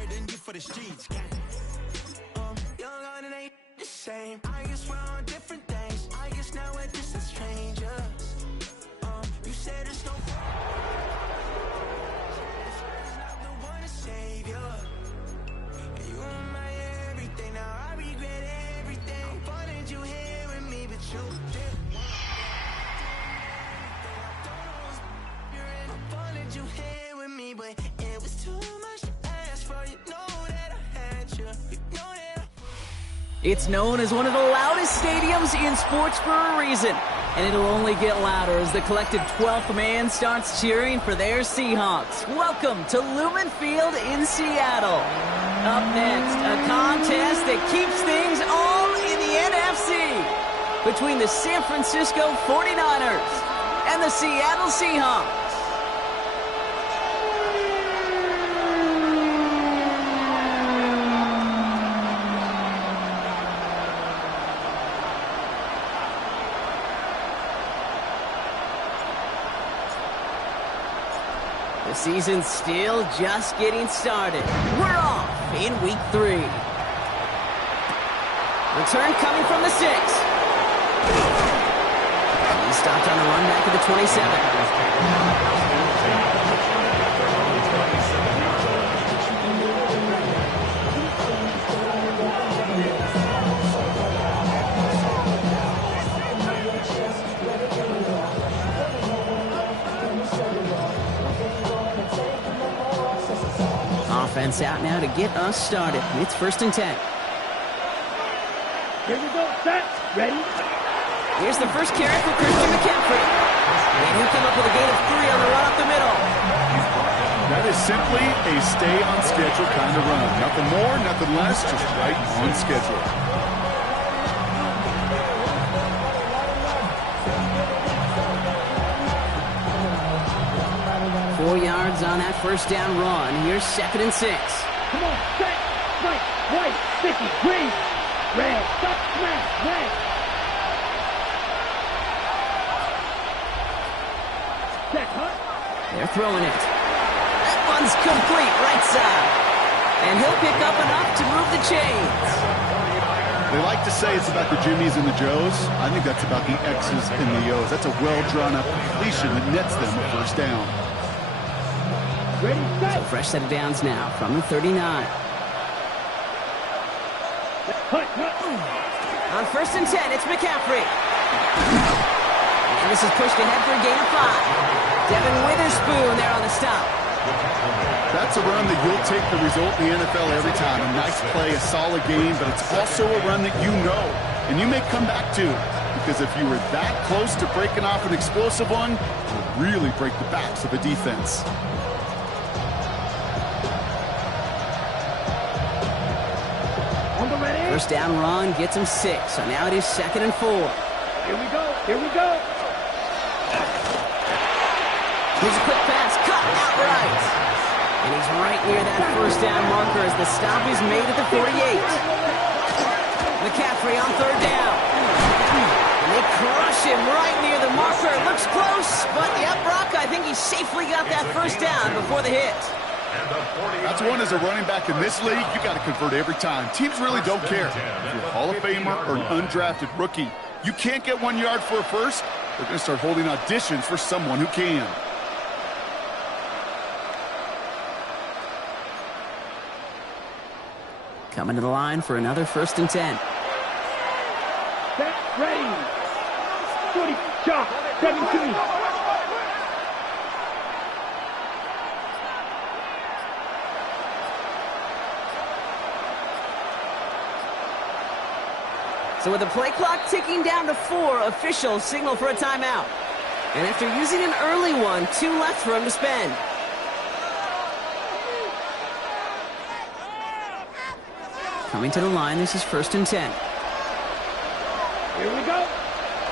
hard than you for the streets. Young and it ain't the same. I guess we're on different things. I guess now we're just as strangers. You said it's no not the one to save you. And you were my everything. Now I regret everything. I wanted you here with me, but you didn't want I wanted you here with me, but it was too much to ask for. You know that I had you. You know that It's known as one of the loudest stadiums in sports for a reason, and it'll only get louder as the collective 12th man starts cheering for their Seahawks. Welcome to Lumen Field in Seattle. Up next, a contest that keeps things all in the NFC between the San Francisco 49ers and the Seattle Seahawks. The season's still just getting started. We're off in week 3. Return coming from the 6. He stopped on the run back to the 27. Offense out now to get us started. It's 1st and 10. Here we go, set, ready. Here's the first carry for Christian McCaffrey. And he'll come up with a gain of 3 on the run up the middle. That is simply a stay on schedule kind of run. Nothing more, nothing less, just right on schedule. Four yards on that first down run. Here's 2nd and 6. Come on, set, right, white, sticky, green, red, stop, smash, red. Check, huh? They're throwing it. That one's complete, right side. And he'll pick up enough to move the chains. They like to say it's about the Jimmies and the Joes. I think that's about the X's and the O's. That's a well-drawn-up completion that nets them a first down. Ready, set. So fresh set of downs now from the 39. Cut. On 1st and 10, it's McCaffrey. And this is pushed ahead for a gain of 5. Devin Witherspoon there on the stop. That's a run that you'll take the result in the NFL every time. A nice play, a solid game, but it's also a run that you know, and you may come back to. Because if you were that close to breaking off an explosive one, it will really break the backs of the defense. First down run gets him 6, so now it is 2nd and 4. Here we go. Here's a quick pass, cut outright. And he's right near that first down marker as the stop is made at the 48. McCaffrey on 3rd down. And they crush him right near the marker. Looks close, but yep, Brock, I think he safely got that first down before the hit. That's one as a running back in this league, you got to convert every time. Teams really don't care. If you're a Hall of Famer or an undrafted rookie, you can't get 1 yard for a first, they're going to start holding auditions for someone who can. Coming to the line for another 1st and 10. Set, ready. 40, shot, 17. So with the play clock ticking down to 4, officials signal for a timeout. And after using an early one, 2 left for him to spend. Coming to the line, this is 1st and 10. Here we go.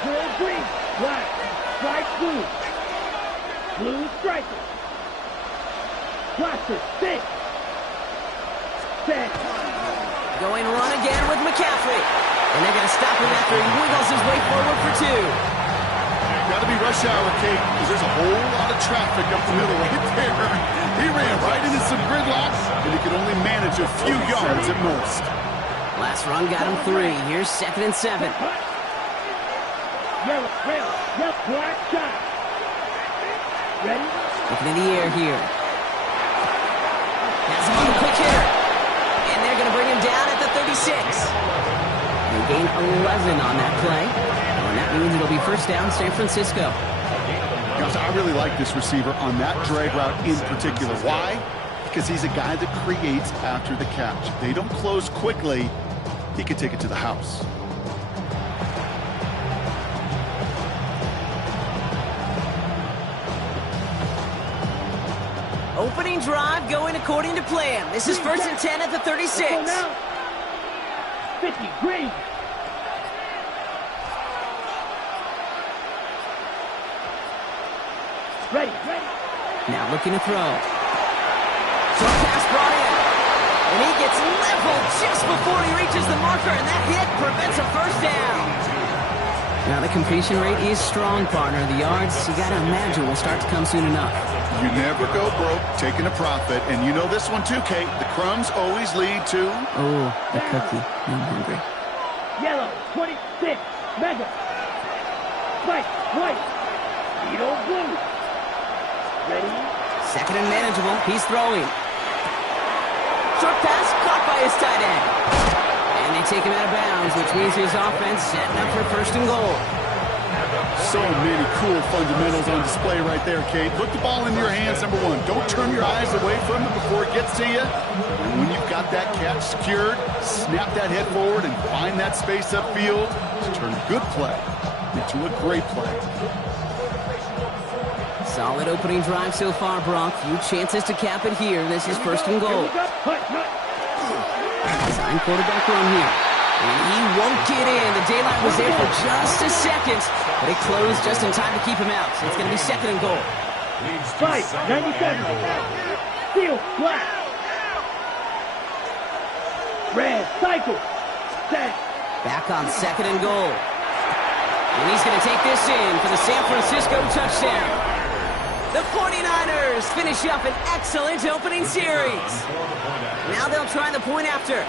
Red, green, black, stripe, blue. Blue striker. Cluster, 6. Set. Going run again with McCaffrey. And they're going to stop him after he wiggles his way forward for 2. Got to be rush hour, Kate, because there's a whole lot of traffic up the middle right there. He ran right into some gridlock, and he could only manage to a few yards at most. Last run got him 3. Here's 2nd and 7. Yellow, black shot. Ready? Looking in the air here. Has him on the quick hitter. And they're going to bring him down at the 36. They gain 11 on that play. And that means it'll be first down San Francisco. Gosh, I really like this receiver on that drag route in particular. Why? Because he's a guy that creates after the catch. If they don't close quickly, he could take it to the house. Opening drive going according to plan. This is 1st and 10 at the 36. 50, green. Ready. Now looking to throw. Short pass brought in. And he gets leveled just before he reaches the marker, and that hit prevents a first down. Now the completion rate is strong, partner. The yards, you got to imagine, will start to come soon enough. You never go broke taking a profit, and you know this one too, Kate. The crumbs always lead to... Oh, the cookie. I'm hungry. Yellow, 26, mega. White, Beetle blue. Ready? 2nd and manageable. He's throwing. Short pass caught by his tight end. And they take him out of bounds, which means his offense setting up for 1st and goal. So many cool fundamentals on display right there, Kate. Put the ball in your hands, number one. Don't turn your eyes away from it before it gets to you. And when you've got that catch secured, snap that head forward and find that space upfield to turn a good play into a great play. Solid opening drive so far, Brock. Few chances to cap it here. This is 1st and goal. Sign quarterback run here. And he won't get in. The daylight was there for just a second, but it closed just in time to keep him out. So it's going to be 2nd and goal. Fight, 97. Steel, black. Red, cycle. Set. Back on 2nd and goal. And he's going to take this in for the San Francisco touchdown. The 49ers finish up an excellent opening series. Now they'll try the point after.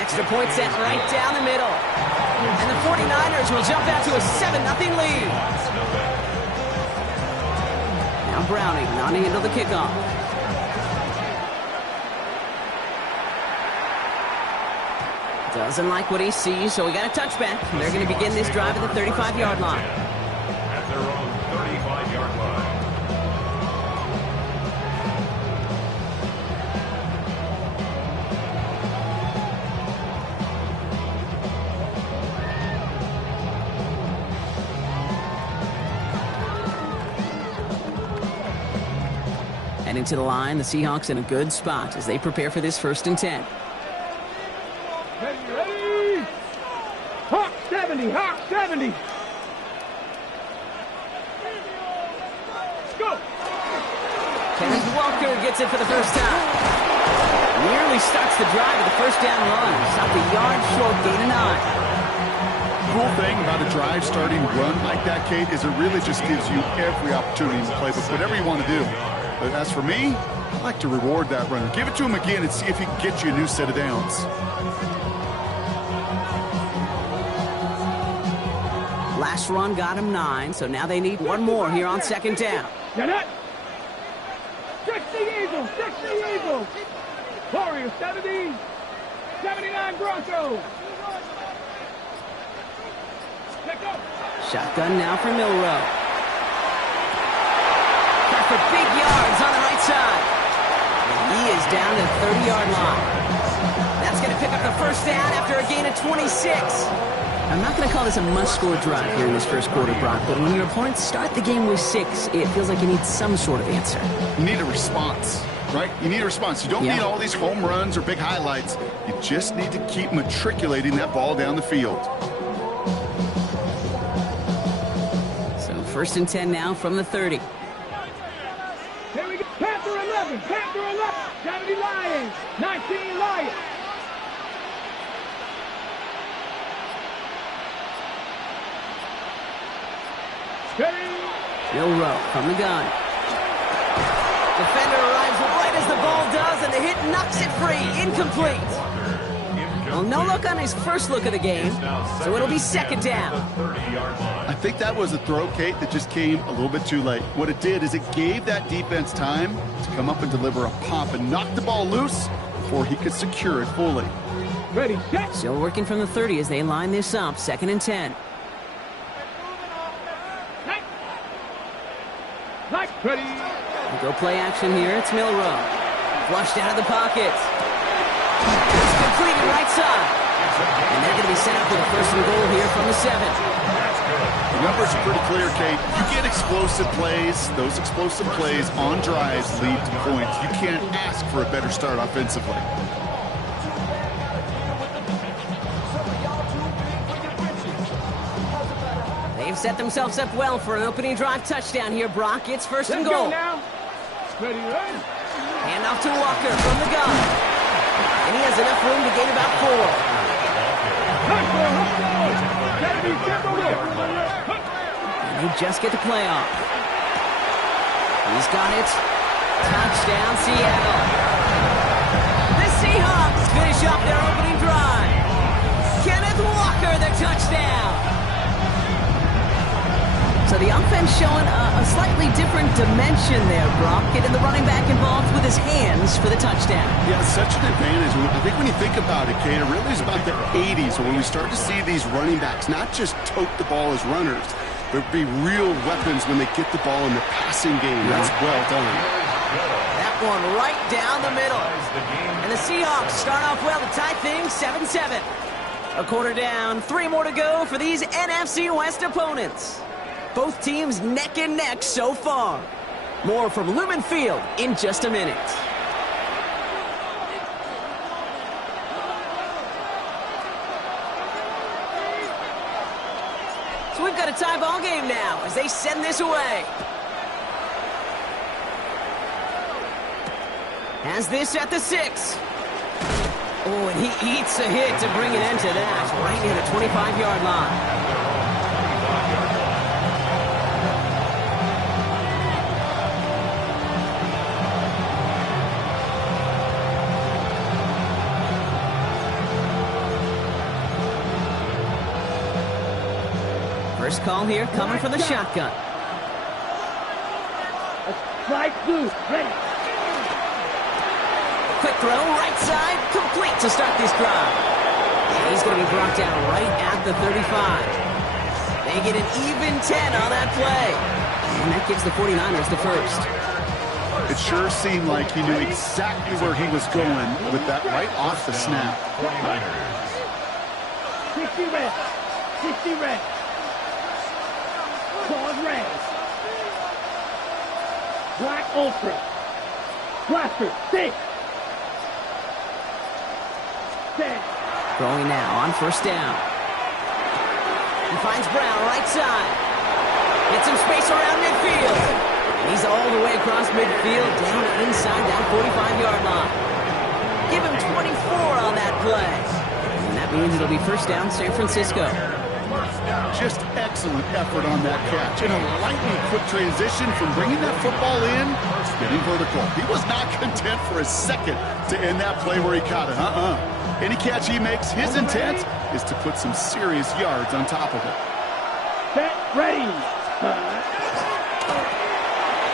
Extra point sent right down the middle. And the 49ers will jump out to a 7-0 lead. Now Browning on to handle the kickoff. Doesn't like what he sees, so we got a touchback. They're going to begin this drive at the 35-yard line. At their own 35-yard line. Heading to the line, the Seahawks in a good spot as they prepare for this 1st and 10. Ready? Hawk 70, Hawk 70. Go. Kenneth Walker gets it for the first time. Nearly starts the drive with the first down run. Stopped a yard short, gain of 9. Cool thing about a drive starting run like that, Kate, is it really just gives you every opportunity in the playbook, whatever you want to do. But as for me, I like to reward that runner. Give it to him again and see if he can get you a new set of downs. Last run got him 9, so now they need one more here on 2nd down. You're not. 60 Eagles, 60 Eagles. Warriors 70, 79 Broncos. Shotgun now for Milrow. Got for big yards on the right side. And he is down to the 30-yard line. That's going to pick up the first down after a gain of 26. I'm not going to call this a must-score drive here in this first quarter, Brock, but when your opponents start the game with 6, it feels like you need some sort of answer. You need a response, right? You need a response. You don't need all these home runs or big highlights. You just need to keep matriculating that ball down the field. So 1st and 10 now from the 30. Here we go. Panther 11, Panther 11. 70 Lions, 19 Lions. Milrow from the gun. Defender arrives right as the ball does, and the hit knocks it free. Incomplete. Well, no look on his first look of the game, so it'll be second down. I think that was a throw, Kate, that just came a little bit too late. What it did is it gave that defense time to come up and deliver a pop and knock the ball loose before he could secure it fully. Ready, set. Still working from the 30 as they line this up, 2nd and 10. Ready. Go play action here. It's Milrow. Flushed out of the pocket. It's completed right side. And they're going to be set up with a 1st and goal here from the 7. The numbers are pretty clear, Kate. You get explosive plays. Those explosive plays on drives lead to points. You can't ask for a better start offensively. They've set themselves up well for an opening drive touchdown here, Brock. It's 1st and goal. Now. Ready, ready. Hand off to Walker from the gun. And he has enough room to gain about 4. And they just get the play off. He's got it. Touchdown, Seattle. The Seahawks finish up their opening drive. Kenneth Walker, the touchdown. So the offense showing a slightly different dimension there, Brock. Getting the running back involved with his hands for the touchdoal. Yeah, it's such an advantage. I think when you think about it, Kate, it really is about the 80s when we start to see these running backs not just tote the ball as runners, but be real weapons when they get the ball in the passing game. That's well done. That one right down the middle. And the Seahawks start off well to tie things 7-7. A quarter down, 3 more to go for these NFC West opponents. Both teams neck and neck so far. More from Lumen Field in just a minute. So we've got a tie ball game now as they send this away. Has this at the 6. Oh, and he eats a hit to bring it into that right near the 25-yard line. First call here coming from the shotgun. Slide through. Ready. Quick throw, right side, complete to start this drive. And he's going to be brought down right at the 35. They get an even 10 on that play. And that gives the 49ers the first. It sure seemed like he knew exactly where he was going with that right off the snap. 60 red. 60 red. Claws red. Black ultra. Blaster. 6. 10. Throwing now on first down. He finds Brown right side. Gets some space around midfield. And he's all the way across midfield, down inside that 45-yard line. Give him 24 on that play. And that means it'll be first down, San Francisco. Just excellent effort on that catch. And a lightning quick transition from bringing that football in to getting vertical. He was not content for a second to end that play where he caught it. Any catch he makes, his intent is to put some serious yards on top of it. Set, ready.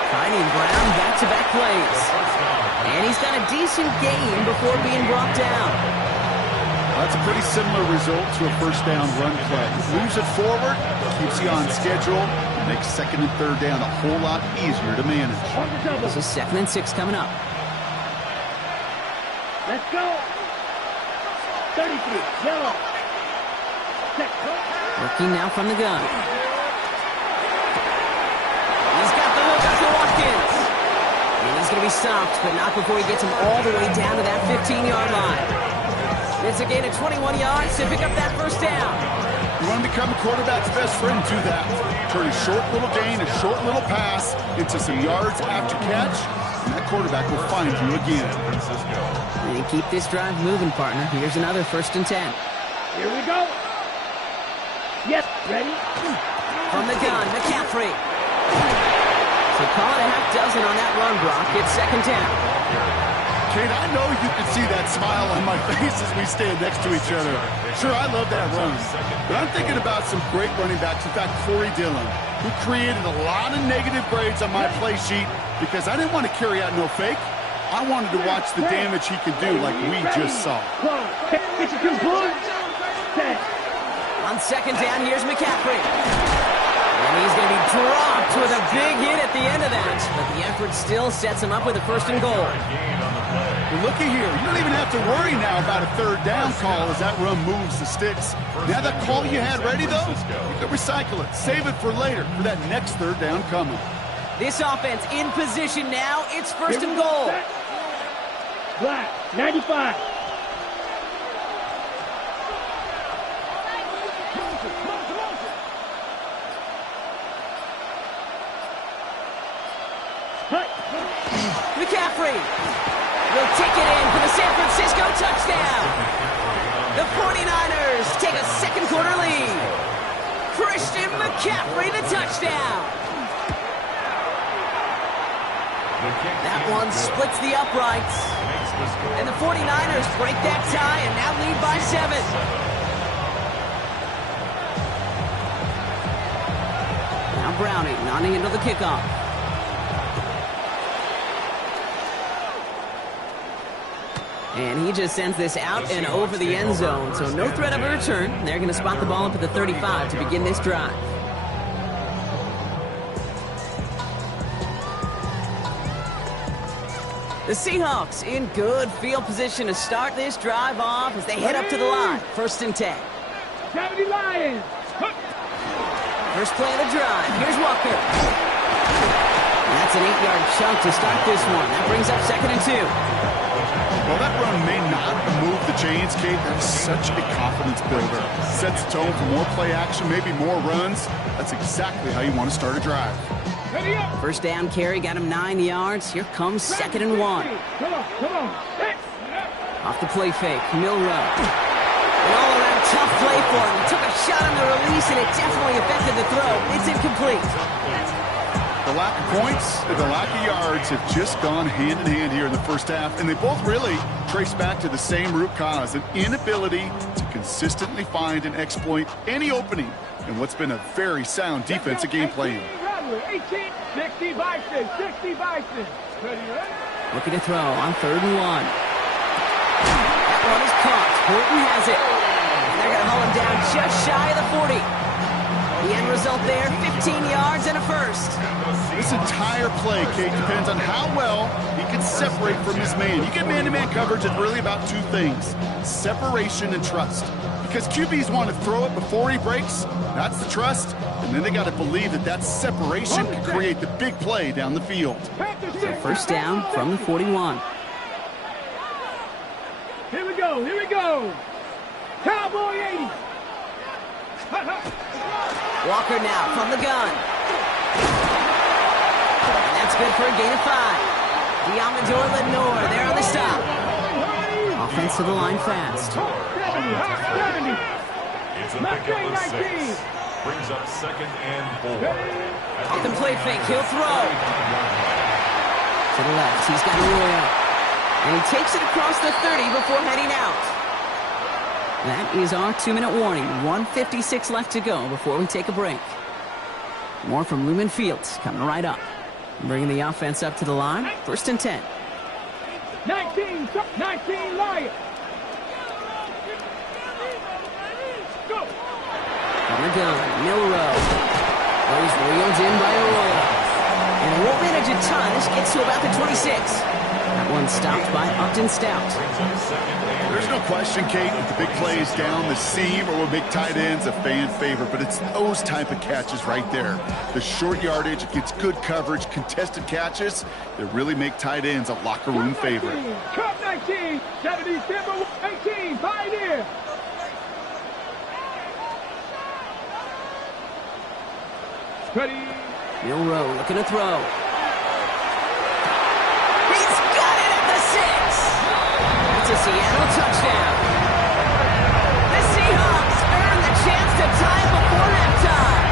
Finding Brown back-to-back plays. And he's got a decent gain before being brought down. That's a pretty similar result to a first down run play. Moves it forward, keeps you on schedule, and makes 2nd and 3rd down a whole lot easier to manage. This is 2nd and 6 coming up. Let's go. 33, yellow. Set, go. Working now from the gun. He's got the hook up to Watkins. And he's going to be stopped, but not before he gets him all the way down to that 15-yard line. It's a gain of 21 yards to pick up that first down. You want to become a quarterback's best friend, do that. Turn a short little gain, a short little pass into some yards after catch, and that quarterback will find you again. And keep this drive moving, partner. Here's another 1st and 10. Here we go. Yes, ready. From the gun, McCaffrey. So call it a half dozen on that run block. It's second down. Kate, I know you can see that smile on my face as we stand next to each other. Sure, I love that run. But I'm thinking about some great running backs. In fact, Corey Dillon, who created a lot of negative grades on my play sheet because I didn't want to carry out no fake. I wanted to watch the damage he could do like we just saw. On second down, here's McCaffrey. And he's going to be dropped with a big hit at the end of that. But the effort still sets him up with a first and goal. Well, looky here. You don't even have to worry now about a third down call as that run moves the sticks. Now that call you had ready, though, you can recycle it. Save it for later for that next third down coming. This offense in position now. It's first and goal. Black, 95. McCaffrey will take it in for the San Francisco touchdown. The 49ers take a second quarter lead. Christian McCaffrey, the touchdown. That one splits the uprights. And the 49ers break that tie and now lead by 7. Now Browning on to handle the kickoff. And he just sends this out and over the end zone. So no threat of a return. They're going to spot the ball up at the 35 to begin this drive. The Seahawks in good field position to start this drive off as they head up to the line. First and 10. 70 Lions. First play of the drive. Here's Walker. And that's an 8-yard chunk to start this one. That brings up second and 2. Well, that run may not move the chains, Kate. That's such a confidence builder. Sets the tone for more play action, maybe more runs. That's exactly how you want to start a drive. First down carry got him 9 yards. Here comes second and 1. Come on. Off the play fake, Milrow. An all-around tough play for him. He took a shot on the release, and it definitely affected the throw. It's incomplete. The lack of points and the lack of yards have just gone hand in hand here in the first half, and they both really trace back to the same root cause, an inability to consistently find and exploit any opening in what's been a very sound defensive game plan. 60 Bison. Looking to throw on third and 1. That one is caught. Horton has it. And they're going to haul him down just shy of the 40. The end result there, 15 yards and a first. This entire play, Kate, depends on how well he can separate from his man. You get man-to-man coverage, it's really about two things, separation and trust. Because QBs want to throw it before he breaks, that's the trust, and then they got to believe that that separation can create the big play down the field. So first down from the 41. Here we go. Cowboy 80. Walker now from the gun. And that's good for a gain of 5. Diamador Lenore there on the stop. Offense to the line fast. 70. It's a pickup of 6. Brings up second and 4. Off the play fake, he'll throw. To the left, he's got Arroyo. And he takes it across the 30 before heading out. That is our 2-minute warning. 1:56 left to go before we take a break. More from Lumen Fields coming right up. Bringing the offense up to the line. First and 10. 19 Lions. Go. On the gun, Milrow. He's reeled in by Arroyo. And it won't manage a ton. This gets to about the 26. That one stopped by Upton Stout. There's no question, Kate, if the big play is down the seam or will make tight ends a fan favorite, but it's those type of catches right there. The short yardage, it gets good coverage, contested catches that really make tight ends a locker room favorite. Cup 19, 70, 18, Pioneer. Ready. Milrow looking to throw. He's got it at the 6. It's a Seattle touchdown. The Seahawks earn the chance to tie before halftime.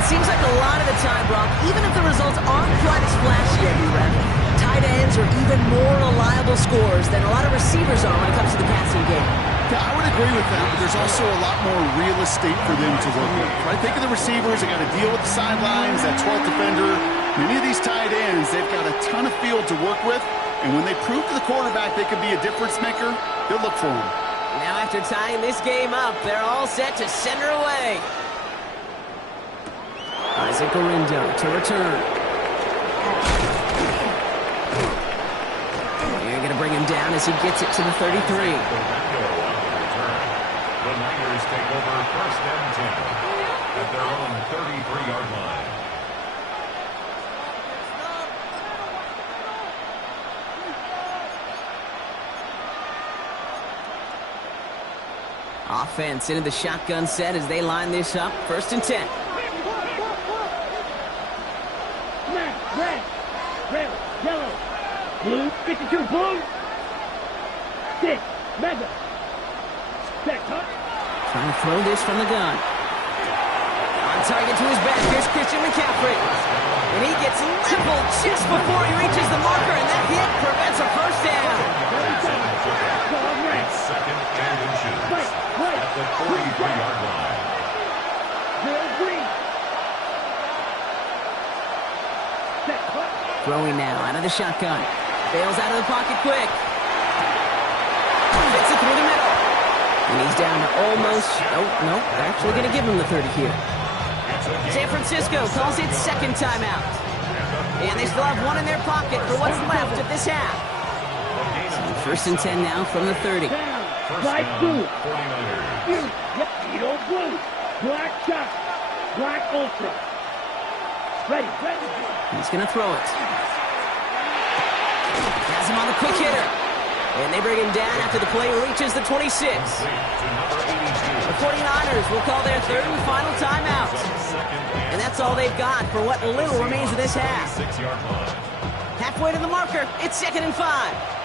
It seems like a lot of the time, Brock, even if the results aren't quite as flashy every rep, tight ends are even more reliable scorers than a lot of receivers are when it comes to the passing game. Yeah, I would agree with that, but there's also a lot more real estate for them to work with. Right? Think of the receivers. They got to deal with the sidelines, that 12th defender. Many of these tight ends, they've got a ton of field to work with, and when they prove to the quarterback they can be a difference maker, they'll look for them. Now after tying this game up, they're all set to center away. Isaac Orindo to return. They're going to bring him down as he gets it to the 33. The Niners take over first and 10 at their own 33-yard line. Offense into the shotgun set as they line this up. First and 10. Red, yellow, blue, 52, blue, 6, mega, set, cut. Trying to throw this from the gun. On target to his back, here's Christian McCaffrey. And he gets leveled just before he reaches the marker, and that hit prevents a first down. Second and inches at the 43-yard line. Throwing now out of the shotgun. Bails out of the pocket quick. Fits it through the middle. And he's down to almost... No, they're actually going to give him the 30 here. San Francisco calls it second timeout. And they still have one in their pocket for what's left of this half. So first and 10 now from the 30. Black blue. Yellow blue. Black shot. Black ultra. Ready. He's going to throw it. Has him on the quick hitter. And they bring him down after the play reaches the 26. The 49ers will call their third and final timeout. And that's all they've got for what little remains of this half. Halfway to the marker, it's second and 5.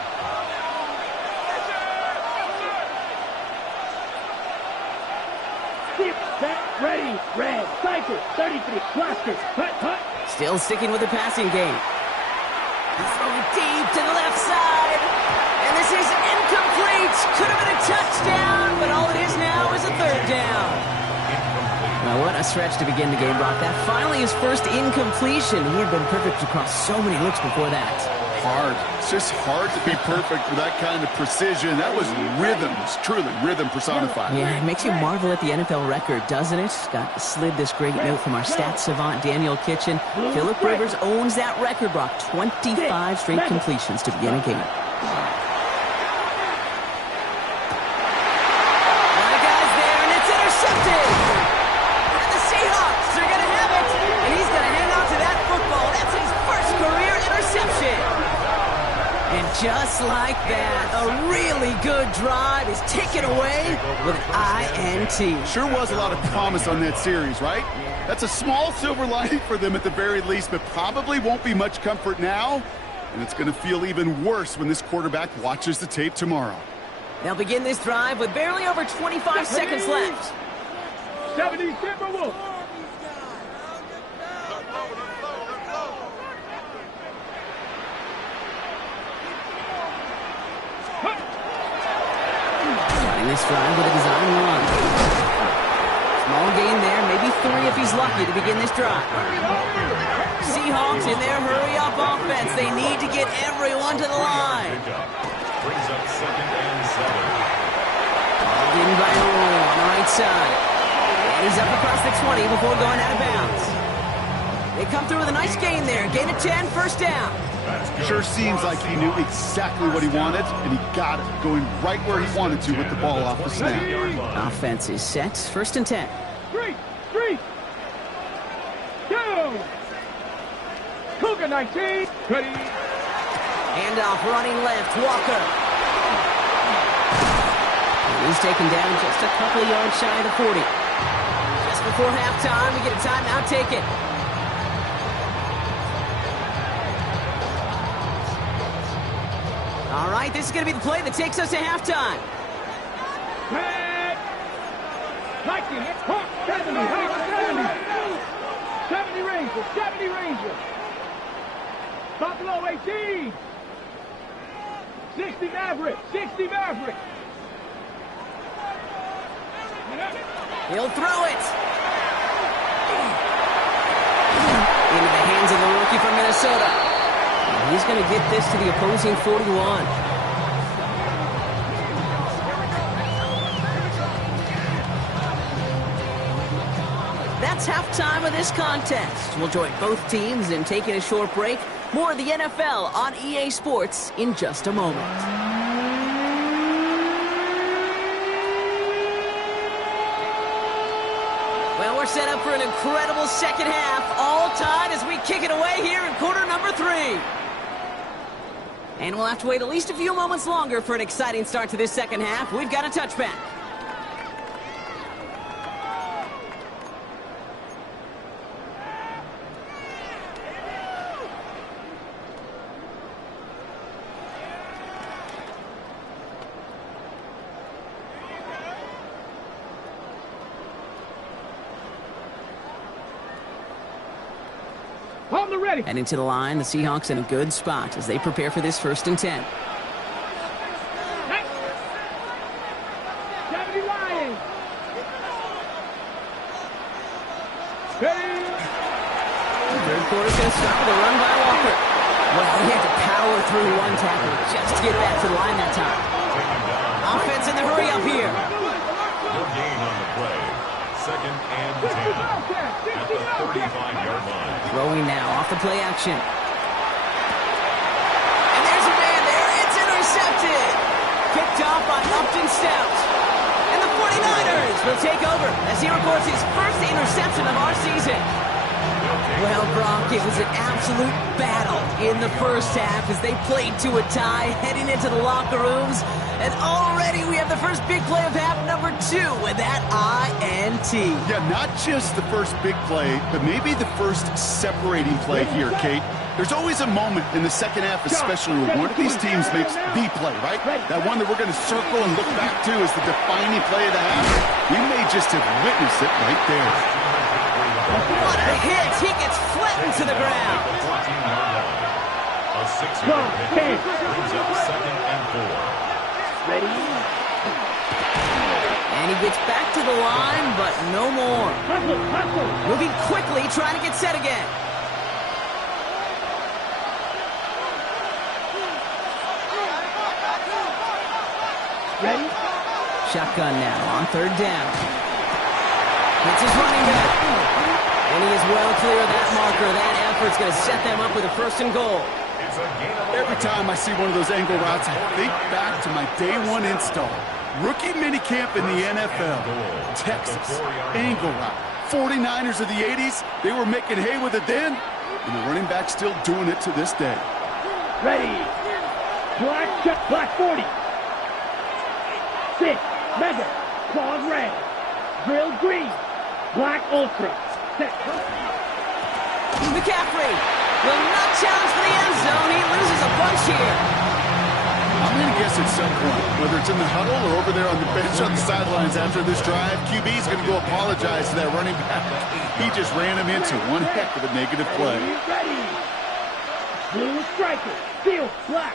Ready, red, cycle, 33, blaster, hut. Still sticking with the passing game. Throw deep to the left side. And this is incomplete. Could have been a touchdown, but all it is now is a third down. Well, what a stretch to begin the game, Brock. That finally his first incompletion. He had been perfect across so many looks before that. Hard. It's just hard to be perfect with that kind of precision. That was rhythm. It's truly rhythm personified. Yeah, it makes you marvel at the NFL record, doesn't it? Got slid this great note from our stats savant, Daniel Kitchen. Phillip Rivers owns that record, Brock. 25 straight completions to begin a game. The guy's there, and it's intercepted. And the Seahawks are going to have it. And he's going to hang on to that football. That's his first career interception. And just like that, a really good drive is taken away with an INT. Sure was a lot of promise on that series, right? That's a small silver lining for them at the very least, but probably won't be much comfort now. And it's going to feel even worse when this quarterback watches the tape tomorrow. They'll begin this drive with barely over 25 seconds left. 70 Timberwolves. This drive with a design run. Small gain there, maybe 3 if he's lucky to begin this drive. Seahawks in their hurry-up offense. They need to get everyone to the line. Brings up second and 7. Balled in by Roy on the right side. And he's up across the 20 before going out of bounds. They come through with a nice gain there. Gain of 10, first down. Sure seems like he knew exactly what he wanted, and he got it, going right where he wanted to with the ball off the snap. Offense is set. First and 10. 3, 2. Cougar 19. Ready. Handoff running left. Walker. And he's taken down just a couple of yards shy of the 40. Just before halftime, we get a timeout taken. All right, this is going to be the play that takes us to halftime. the 70 Rangers. Buffalo 18. 60 Maverick. 60 Maverick. He'll throw it. Into the hands of the rookie from Minnesota. And he's going to get this to the opposing 41. That's halftime of this contest. We'll join both teams in taking a short break. More of the NFL on EA Sports in just a moment. Well, we're set up for an incredible second half. All tied as we kick it away here in quarter number 3. And we'll have to wait at least a few moments longer for an exciting start to this second half. We've got a touchback. On the ready. And into the line, the Seahawks in a good spot as they prepare for this 1st and 10. Hey. 70 Lions. Ready. The third quarter's going to start with a run by Walker. Well, he had to power through one tackle just to get back to the line that time. Offense in the hurry up here. No gain on the play. 2nd and 10 at the 35-yard line. Throwing now off the play action. And there's a man there. It's intercepted. Picked off by Upton Stout. And the 49ers will take over as he records his first interception of our season. Well, Brock, it was an absolute battle in the first half as they played to a tie, heading into the locker rooms. And already we have the first big play of half number 2 with that INT. Yeah, not just the first big play, but maybe the first separating play here, Kate. There's always a moment in the second half, especially when one of these teams makes the play, right? That one that we're going to circle and look back to as the defining play of the half. We may just have witnessed it right there. What a hit! He gets flattened to the ground. A 6-yard hit brings up 2nd and 4. Ready. And he gets back to the line, but no more. Hustle, hustle. Moving quickly, trying to get set again. Ready. Shotgun now on 3rd down. It's his running back. And he is well clear of that marker. That effort's going to set them up with a 1st and goal. Every time I see one of those angle routes, I think back to my day 1 install. Rookie minicamp in the NFL. Texas, angle route. 49ers of the 80s, they were making hay with it then, and the running back's still doing it to this day. Ready. Black check, black 40. 6, mega, claws red. Drill green, black ultra. Set. McCaffrey will not challenge for the end zone. He loses a bunch here. I'm going to guess at some point, whether it's in the huddle or over there on the bench on the sidelines after this drive, QB's going to go apologize to that running back. He just ran him into one heck of a negative play. Ready. Blue striker, steel, black.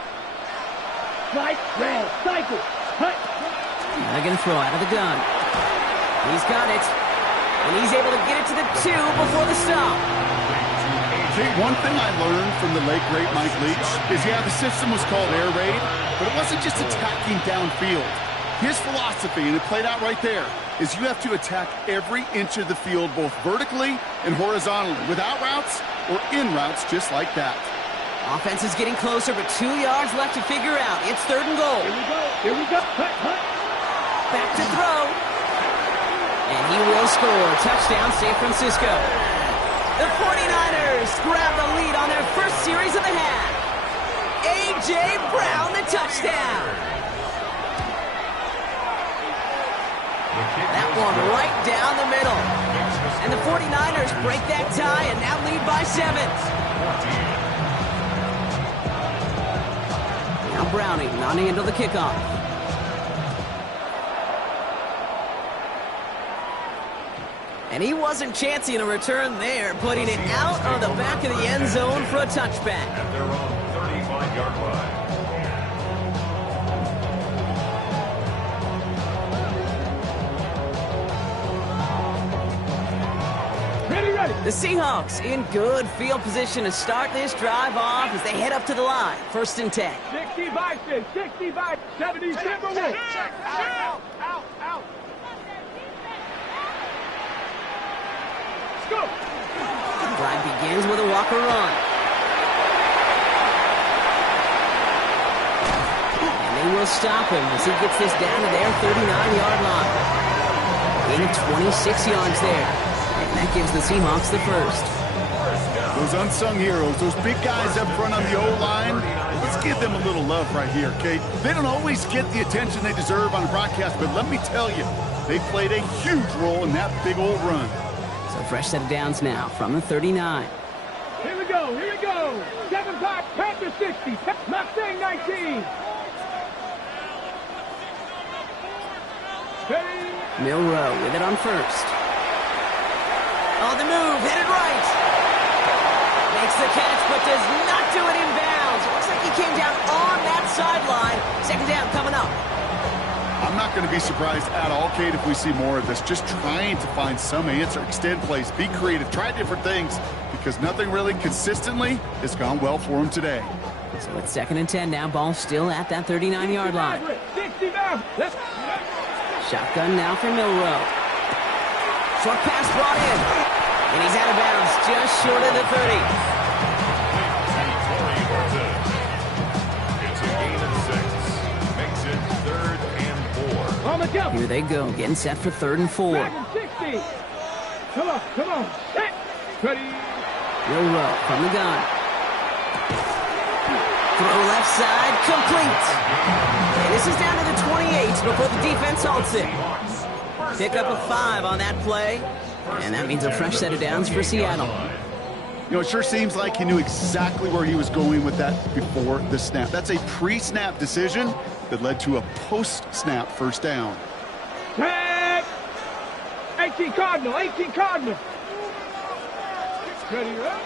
Slice, red, cycle, cut. They're going to throw out of the gun. He's got it. And he's able to get it to the 2 before the stop. Jake, one thing I learned from the late, great Mike Leach is, yeah, the system was called air raid, but it wasn't just attacking downfield. His philosophy, and it played out right there, is you have to attack every inch of the field, both vertically and horizontally, without routes or in routes just like that. Offense is getting closer, but 2 yards left to figure out. It's 3rd and goal. Here we go, here we go. Cut, cut. Back to throw. And he will score. Touchdown, San Francisco. The 49ers grab the lead on their first series of the half. A.J. Brown, the touchdown. That one right down the middle. And the 49ers break that tie and now lead by 7. Now Browning on the end of the kickoff. And he wasn't chancing a return there, putting it out on the back of the end zone for a touchback. At their own 35-yard line. The Seahawks in good field position to start this drive off as they head up to the line. 1st and 10. 65, 65, 70, Timberwolves. Out. Let's go. The drive begins with a Walker run. And they will stop him as he gets this down to their 39-yard line. Gain of 26 yards there. And that gives the Seahawks the first. Those unsung heroes, those big guys up front on the O-line, let's give them a little love right here, okay? They don't always get the attention they deserve on the broadcast, but let me tell you, they played a huge role in that big old run. So fresh set of downs now from the 39. Here we go. 7-5, Panther 60, Mustang 19. Milrow with it on first. On the move, headed right. Makes the catch, but does not do it in bounds. Looks like he came down on that sideline. 2nd down coming up. I'm not going to be surprised at all, Kate, if we see more of this. Just trying to find some answer, extend plays, be creative, try different things, because nothing really consistently has gone well for him today. So it's 2nd and 10 now. Ball still at that 39-yard line. 69. Shotgun now for Milrow. Short pass brought in. And he's out of bounds just short of the 30. It's a gain of 6. Makes it 3rd and 4. On the jump. Here they go, getting set for 3rd and 4. 60. Come on. Set. Ready. Milrow from the gun. Throw left side, complete. And this is down to the 28 before the defense halts it. Pick up a 5 on that play, and that means a fresh set of downs for Seattle. You know, it sure seems like he knew exactly where he was going with that before the snap. That's a pre-snap decision that led to a post-snap 1st down. 18 Cardinal. Ready, right?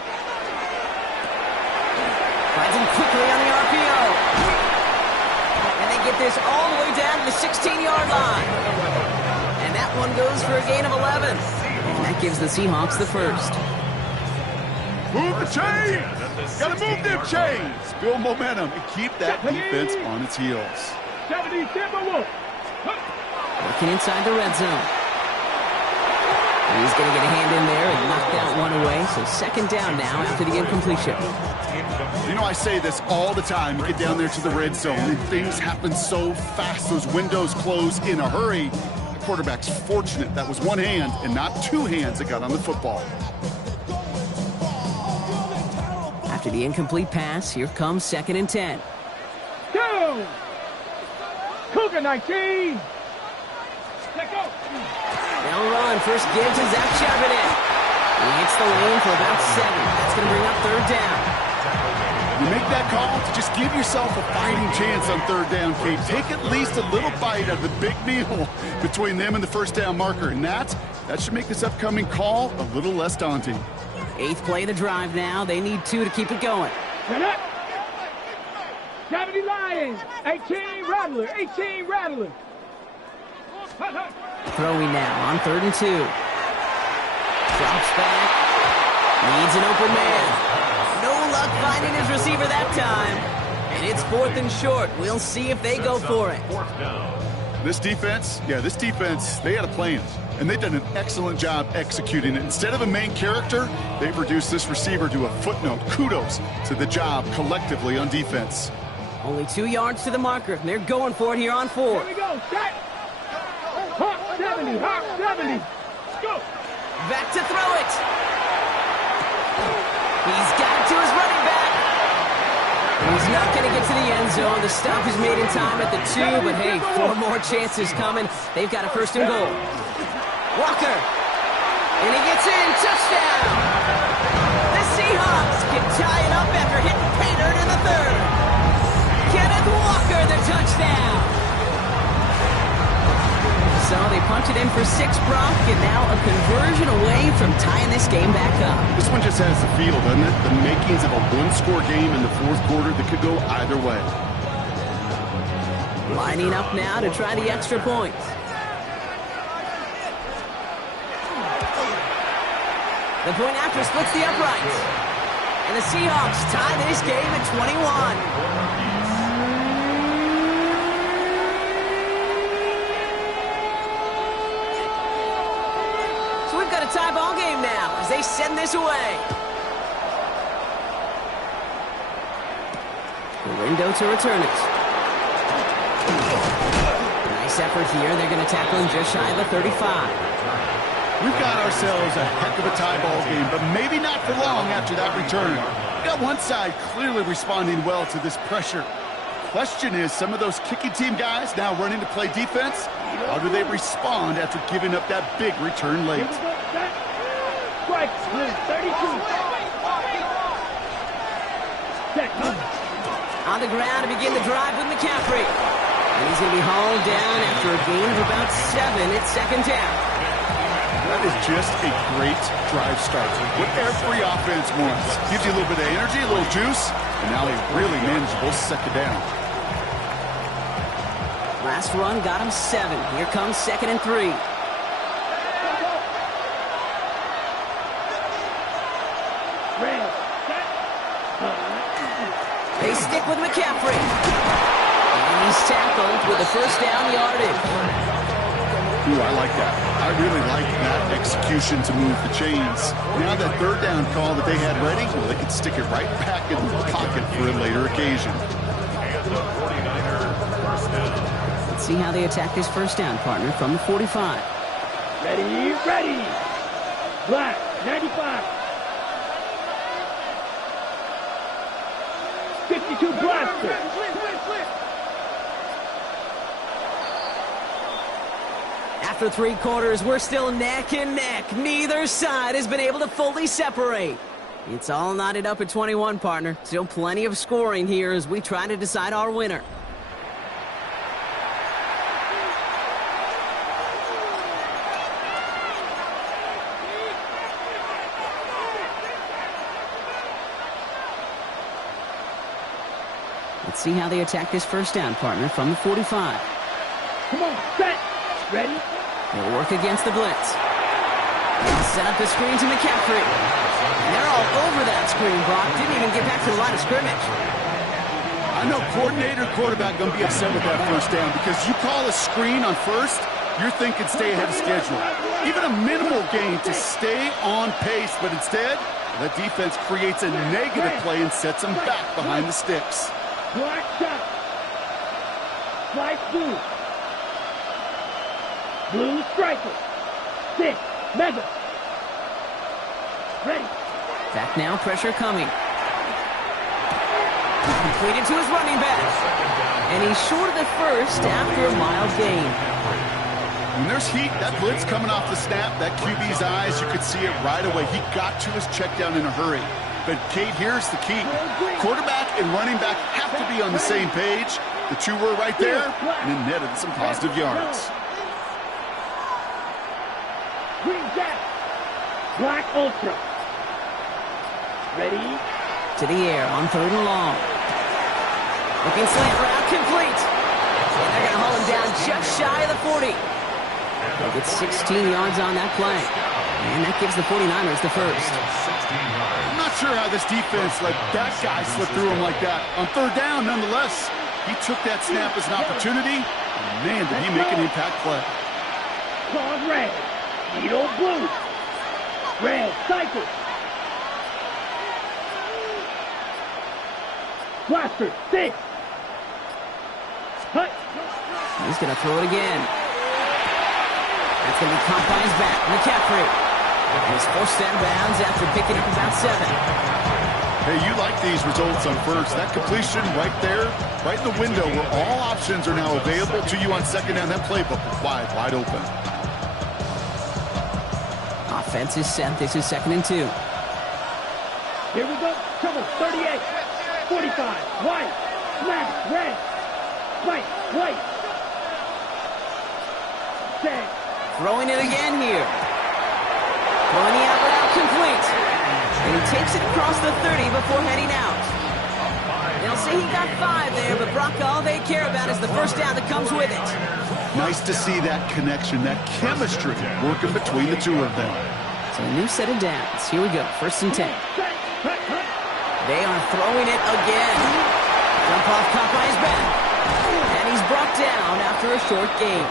Finds him quickly on the RPO. And they get this all the way down to the 16-yard line. And that one goes for a gain of 11. And that gives the Seahawks the first. Move the chains! Gotta move them chains! Build momentum and keep that defense on its heels. 70 Timberwolves. Working inside the red zone. And he's going to get a hand in there and knock that one away. So 2nd down now after the incompletion. You know, I say this all the time. You get down there to the red zone and things happen so fast. Those windows close in a hurry. The quarterback's fortunate that was one hand and not 2 hands that got on the football. After the incomplete pass, here comes 2nd and 10. Go! Cougar 19. Let go. They'll run. First give to Zach Charbonnet. He hits the lane for about 7. That's going to bring up 3rd down. You make that call to just give yourself a fighting chance on 3rd down, Kate. Take at least a little bite out of the big meal between them and the 1st down marker. And that should make this upcoming call a little less daunting. 8th play of the drive now. They need 2 to keep it going. Set up. 70 Lions. 18 Rattler. Throwing now on 3rd and 2. Drops back. Needs an open man. No luck finding his receiver that time. And it's 4th and short. We'll see if they go for it. This defense, they had a plan. And they've done an excellent job executing it. Instead of a main character, they've reduced this receiver to a footnote. Kudos to the job collectively on defense. Only 2 yards to the marker. They're going for it here on 4. Here we go. Set. Hawk 70. Let's go. Back to throw it. He's got it to his running back. And he's not going to get to the end zone. The stop is made in time at the 2, but hey, 4 more chances coming. They've got a 1st and goal. Walker. And he gets in. Touchdown. The Seahawks can tie it up after hitting pay dirt in the 3rd. Kenneth Walker, the touchdown. So they punch it in for 6, Brock, and now a conversion away from tying this game back up. This one just has the feel, doesn't it? The makings of a one-score game in the fourth quarter that could go either way. Lining up now to try the extra points. The point after splits the uprights. And the Seahawks tie this game at 21. So we've got a tie ball game now as they send this away. The window to return it. Nice effort here. They're going to tackle him just shy of the 35. We've got ourselves a heck of a tie ball game, but maybe not for long after that return. We got one side clearly responding well to this pressure. Question is, some of those kicking team guys now running to play defense, how do they respond after giving up that big return late? Strike, 32. On the ground to begin the drive with McCaffrey. And he's going to be hauled down after a gain of about 7 at second down. That is just a great drive start. What every offense wants. Gives you a little bit of energy, a little juice, and now a really manageable second down. Last run got him 7. Here comes 2nd and 3. They stick with McCaffrey. And he's tackled with the first down yardage. Ooh, I like that. I really like that execution to move the chains. Now that third down call that they had ready, well, they could stick it right back in the pocket for a later occasion. Let's see how they attack this first down, partner, from the 45. Ready, ready. Black, 95. 52 blaster. After 3 quarters, we're still neck and neck. Neither side has been able to fully separate. It's all knotted up at 21, partner. Still plenty of scoring here as we try to decide our winner. Let's see how they attack this first down, partner, from the 45. Come on, set. Ready? They'll work against the blitz. They'll set up the screen to McCaffrey. And they're all over that screen, Brock. Didn't even get back to the line of scrimmage. I know coordinator, quarterback going to be upset with that first down because you call a screen on first, you're thinking stay ahead of schedule. Even a minimal gain to stay on pace, but instead, the defense creates a negative play and sets them back behind the sticks. Black shot. Black blue. Blue striker. 6. Mega. Ready. Back now, pressure coming. Completed to his running back. And he's short of the first after a mild gain. When there's heat, that blitz coming off the snap, that QB's eyes, you could see it right away. He got to his check down in a hurry. But, Kate, here's the key. Quarterback and running back have to be on the same page. The two were right there, and it netted some positive yards. Green Jack. Black Ultra. Ready? To the air on 3rd and long. Looking slant route complete. And they're going to haul him down just shy of the 40. They get 16 yards on that play. And that gives the 49ers the first. I'm not sure how this defense let that guy slip through him like that. On 3rd down, nonetheless, he took that snap as an opportunity. Man, did he make an impact play. Claws red. Needle blue. Red cycle. Blaster 6. Hut. He's going to throw it again. That's going to be caught by his back. McCaffrey. He's forced out of bounds after picking up about 7. Hey, you like these results on first. That completion right there, right in the window where all options are now available to you on second down. That playbook wide open. Offense is set. This is 2nd and 2. Here we go. Trouble 38. 45. White. Black. Red. White. White. Set. Throwing it again here. Throwing the out route complete. And he takes it across the 30 before heading out. They'll say he got 5 there, but Brock, all they care about is the first down that comes with it. Nice to see that connection, that chemistry working between the two of them. So a new set of downs. Here we go, 1st and 10. They are throwing it again. Jump off caught by his back. And he's brought down after a short gain.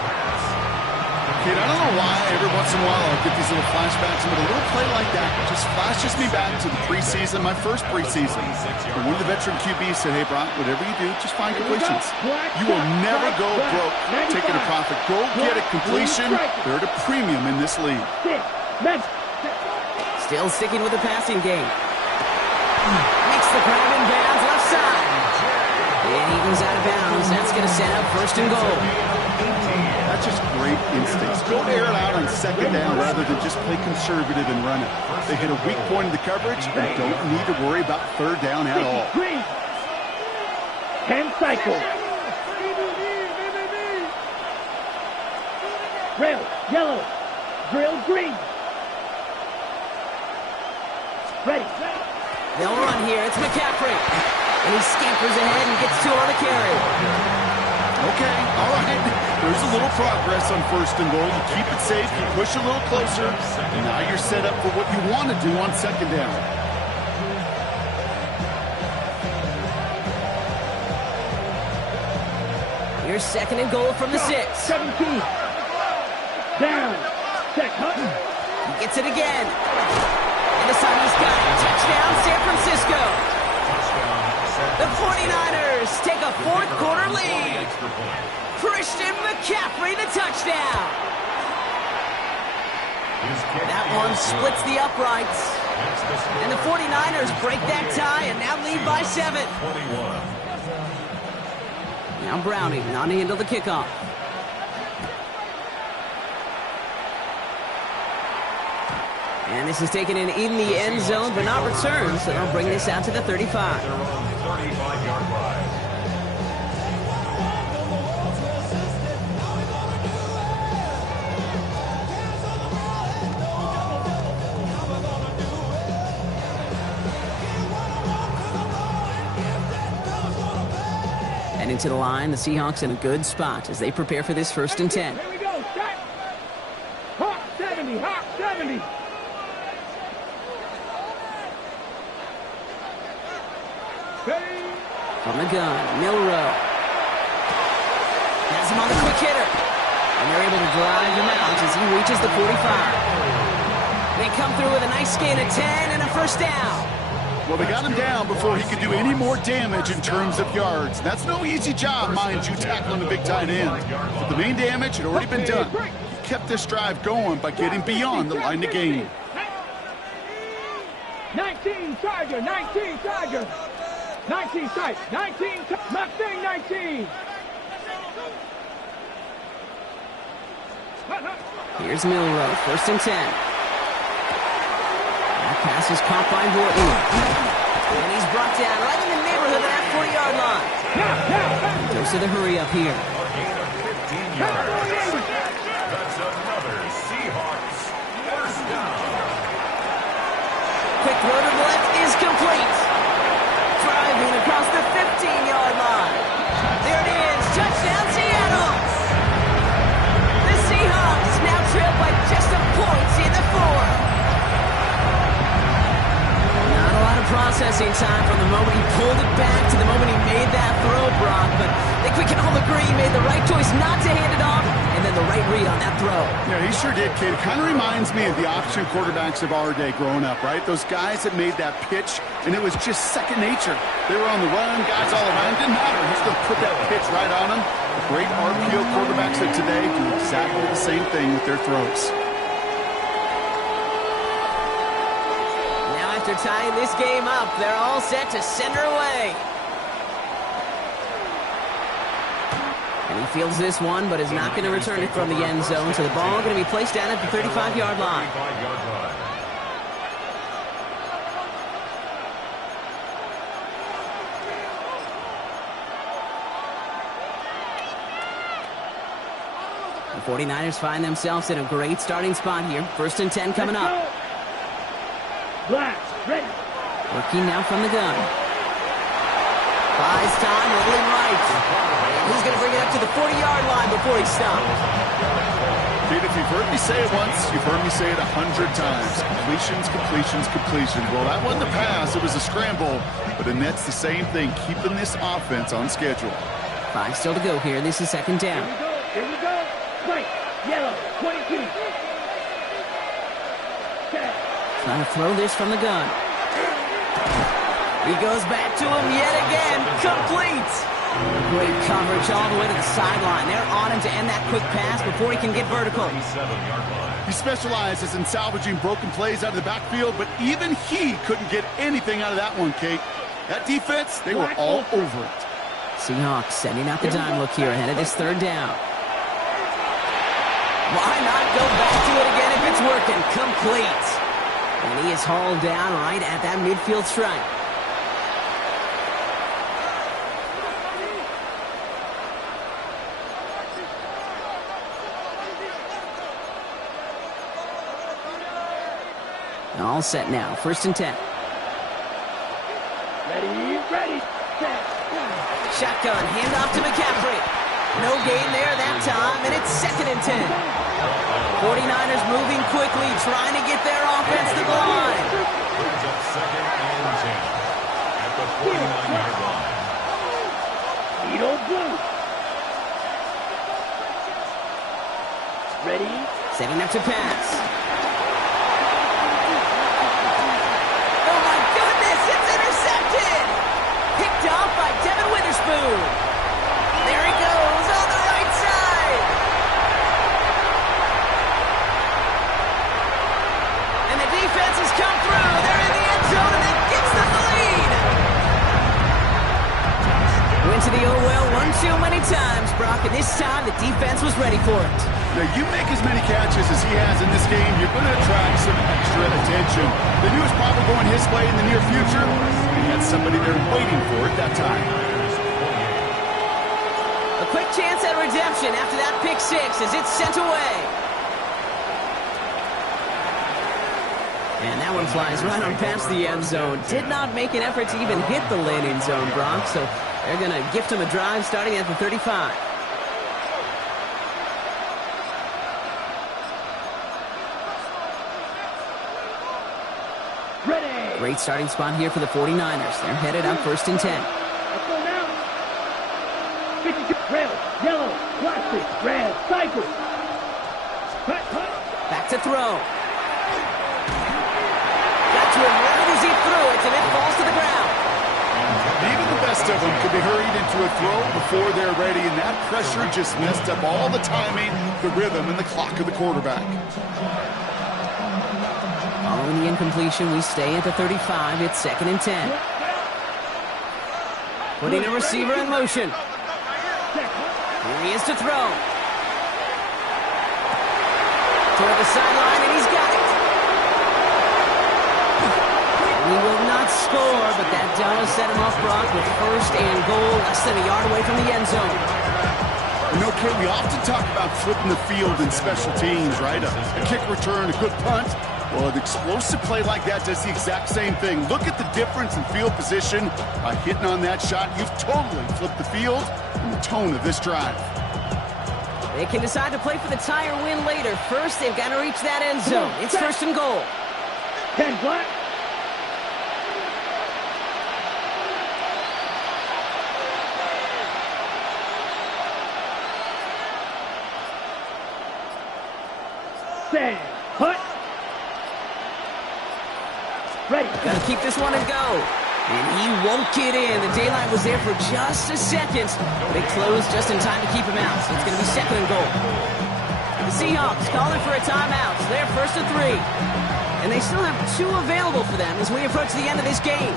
Kid, I don't know why every once in a while I get these little flashbacks, but a little play like that just flashes me back to the preseason, my first preseason. And one of the veteran QBs said, hey, Brock, whatever you do, just find completions. You will never go broke taking a profit. Go get a completion. They're at a premium in this league. Still sticking with the passing game. Makes the grab in bounds left side. And he goes out of bounds. That's going to set up 1st and goal. That's just great instincts. Go air it out on 2nd down rather than just play conservative and run it. They hit a weak point in the coverage and don't need to worry about 3rd down at all. 10 cycles. Red, yellow, drill green. Ready. They'll run here. It's McCaffrey. And he scampers ahead and gets 2 on the carry. Okay, all right. There's a little progress on 1st and goal. You keep it safe, you push a little closer, and now you're set up for what you want to do on 2nd down. Here's 2nd and goal from the 6. 17. Down. Check. He gets it again. And this time he's got it. Touchdown, San Francisco. The 49ers take a 4th quarter lead. Christian McCaffrey, the touchdown. That one splits the uprights. And the 49ers break that tie and now lead by 7. Now Browning on to handle the kickoff. And this is taken in the end zone, but not returned, so they'll bring this out to the 35. Their own 35-yard line. And into the line, the Seahawks in a good spot as they prepare for this 1st and 10. Here we go. Shot. Hawk 70. Hawk 70. From the gun, Milrow. Has him on the quick hitter. And they're able to drive him out as he reaches the 45. They come through with a nice gain of 10 and a 1st down. Well, they got him down before he could do any more damage in terms of yards. That's no easy job, mind you, tackling the big tight end. But the main damage had already been done. He kept this drive going by getting beyond the line of game. 19 Tiger, 19 Tiger. 19 sight, 19 Mustang 19. Here's Milrow, 1st and 10. That pass is caught by Horton. And he's brought down right in the neighborhood of that 40-yard line. Goes to the hurry up here. That's another Seahawks 1st down. Quick throw to the left is complete. Driving across the 15-yard line. There it is. Touchdown, Seattle. The Seahawks now trail by just a point in the 4th. Not a lot of processing time from the moment he pulled it back to the moment he made that throw, Brock. But I think we can all agree he made the right choice not to hand it off, and then the right read on that throw. Yeah, he sure did, kid. It kind of reminds me of the option quarterbacks of our day growing up, right? Those guys that made that pitch, and it was just second nature. They were on the run, guys all around. Didn't matter. He's going to put that pitch right on them. The great RPO quarterbacks of today do exactly the same thing with their throws. Now after tying this game up, they're all set to send her away. And he fields this one, but is not going to return it from the end zone. So the ball going to be placed down at the 35-yard line. The 49ers find themselves in a great starting spot here. 1st and 10 coming up. Black, ready. Working now from the gun. Buys time, rolling right. He's going to bring it up to the 40-yard line before he stops. Dude, if you've heard me say it once, you've heard me say it 100 times. Completions, completions, completions. Well, that wasn't a pass. It was a scramble. But the Nets, the same thing, keeping this offense on schedule. 5 still to go here. This is 2nd down. Here we go. White, yellow, 22. Trying to throw this from the gun. He goes back to him yet again. Complete. Great coverage all the way to the sideline. They're on him to end that quick pass before he can get vertical. He specializes in salvaging broken plays out of the backfield, but even he couldn't get anything out of that one, Kate. That defense, they were all over it. Seahawks sending out the dime look here ahead of this 3rd down. Why not go back to it again if it's working? Complete. And he is hauled down right at that midfield stripe. All set now. 1st and 10. Ready, set. Shotgun, handoff to McCaffrey. No gain there that time, and it's 2nd and 10. 49ers moving quickly, trying to get their offense to the line. Brings up 2nd and 10 at the 49-yard line. Edo blue. Ready. Setting up to pass. Picked off by Devin Witherspoon. There he goes on the right side. And the defense has come through. They're in the end zone, and that gives them the lead. Went to the oh well one too many times, Brock, and this time the defense was ready for it. Now, you make as many catches as he has in this game, you're going to attract some extra attention. The news probably going his way in the near future. He had somebody there waiting for it that time. A quick chance at redemption after that pick 6 as it's sent away. And that one flies right on past the end zone. Did not make an effort to even hit the landing zone, Brock, so they're going to gift him a drive starting at the 35. Great starting spot here for the 49ers. They're headed up 1st and 10. Let's go now. 52, red, yellow, plastic, red, cycle. Back to throw. Got to him right as he threw it, and it falls to the ground. Even the best of them could be hurried into a throw before they're ready, and that pressure just messed up all the timing, the rhythm, and the clock of the quarterback. Following the incompletion, we stay at the 35. It's 2nd and 10. Putting a receiver in motion. Here he is to throw. Toward the sideline, and he's got it. And he will not score, but that does set him up, Brock, with 1st and goal, less than a yard away from the end zone. You know, Kate, we often talk about flipping the field in special teams, right? A kick return, a good punt. Well, an explosive play like that does the exact same thing. Look at the difference in field position. By hitting on that shot, you've totally flipped the field and the tone of this drive. They can decide to play for the tie or win later. First, they've got to reach that end zone. It's 1st and goal. 10 black. Stand. Hut. Ready. Got to keep this one and go. And he won't get in. The daylight was there for just a second, but it closed just in time to keep him out. So it's going to be 2nd and goal. The Seahawks calling for a timeout. So they're 1st and 3. And they still have 2 available for them as we approach the end of this game.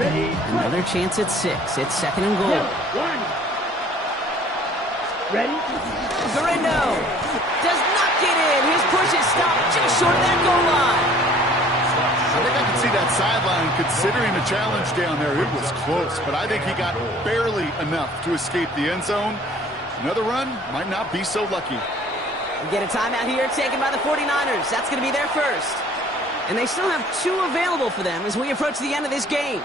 Ready. Another chance at 6. It's 2nd and goal. 1. Ready. Garendo does not get in. His push is stopped just short of that goal line. I think I can see that sideline considering the challenge down there, it was close, but I think he got barely enough to escape the end zone. Another run might not be so lucky. We get a timeout here taken by the 49ers. That's going to be their first. And they still have 2 available for them as we approach the end of this game.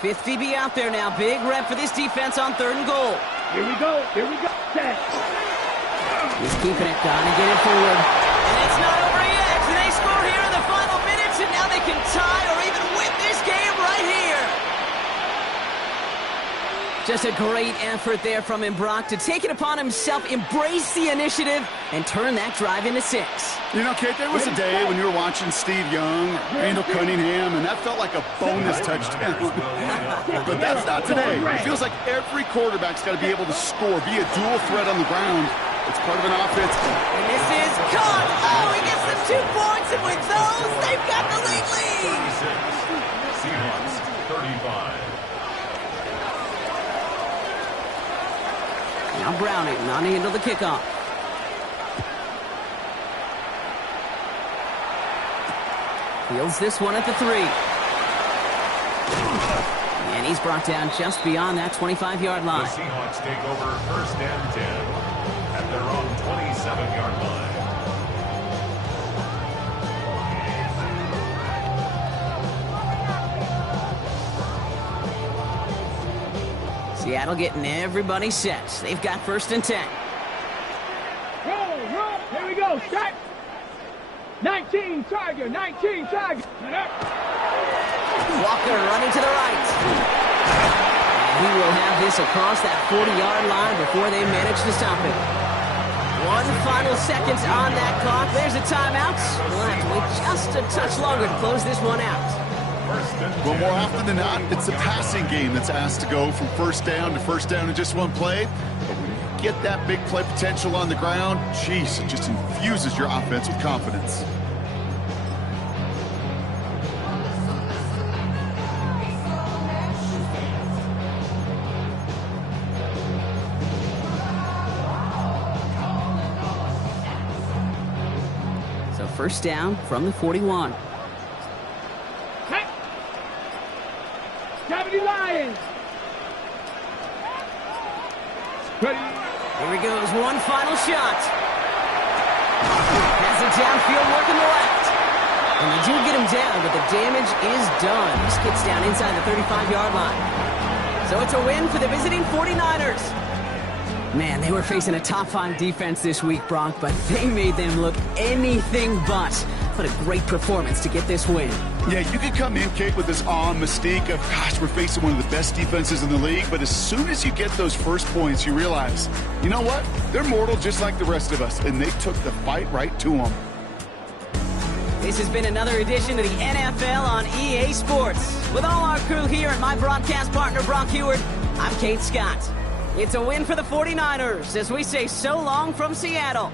Fifth DB out there now. Big rep for this defense on 3rd and goal. Here we go. Set. He's keeping it. Gotta get it forward. And it's not over yet. They score here in the final minutes, and now they can tie or even win this game right here. Just a great effort there from him, Brock, to take it upon himself, embrace the initiative, and turn that drive into 6. You know, Kate, there was a day when you were watching Steve Young, Randall Cunningham, and that felt like a bonus touchdown. But that's not today. It feels like every quarterback's got to be able to score, be a dual threat on the ground. It's part of an offense. And this is caught. Oh, he gets the 2 points, and with those, they've got the lead. 36. Seahawks 35. Now Browning on the end of the kickoff. Fields this one at the 3. And he's brought down just beyond that 25-yard line. The Seahawks take over 1st and 10 at their own 27-yard line. Seattle getting everybody set. They've got 1st and 10. Roll. Here we go. Start. 19 Tiger. Walker running to the right. And he will have this across that 40-yard line before they manage to stop it. 1 final seconds on that clock. There's a timeout. We'll have to wait just a touch longer to close this one out. Well, more often than not, it's a passing game that's asked to go from 1st down to 1st down in just 1 play. But when you get that big play potential on the ground, geez, it just infuses your offense with confidence. So 1st down from the 41. Lions. Ready. Here he goes, 1 final shot. Has it downfield, working the left. And they do get him down, but the damage is done. He skips down inside the 35-yard line. So it's a win for the visiting 49ers. Man, they were facing a top 5 defense this week, Bronk, but they made them look anything but. What a great performance to get this win. Yeah, you could come in, Kate, with this awe and mystique of, gosh, we're facing one of the best defenses in the league, but as soon as you get those first points, you realize, you know what? They're mortal just like the rest of us, and they took the fight right to them. This has been another edition of the NFL on EA Sports. With all our crew here and my broadcast partner, Brock Heward, I'm Kate Scott. It's a win for the 49ers as we say so long from Seattle.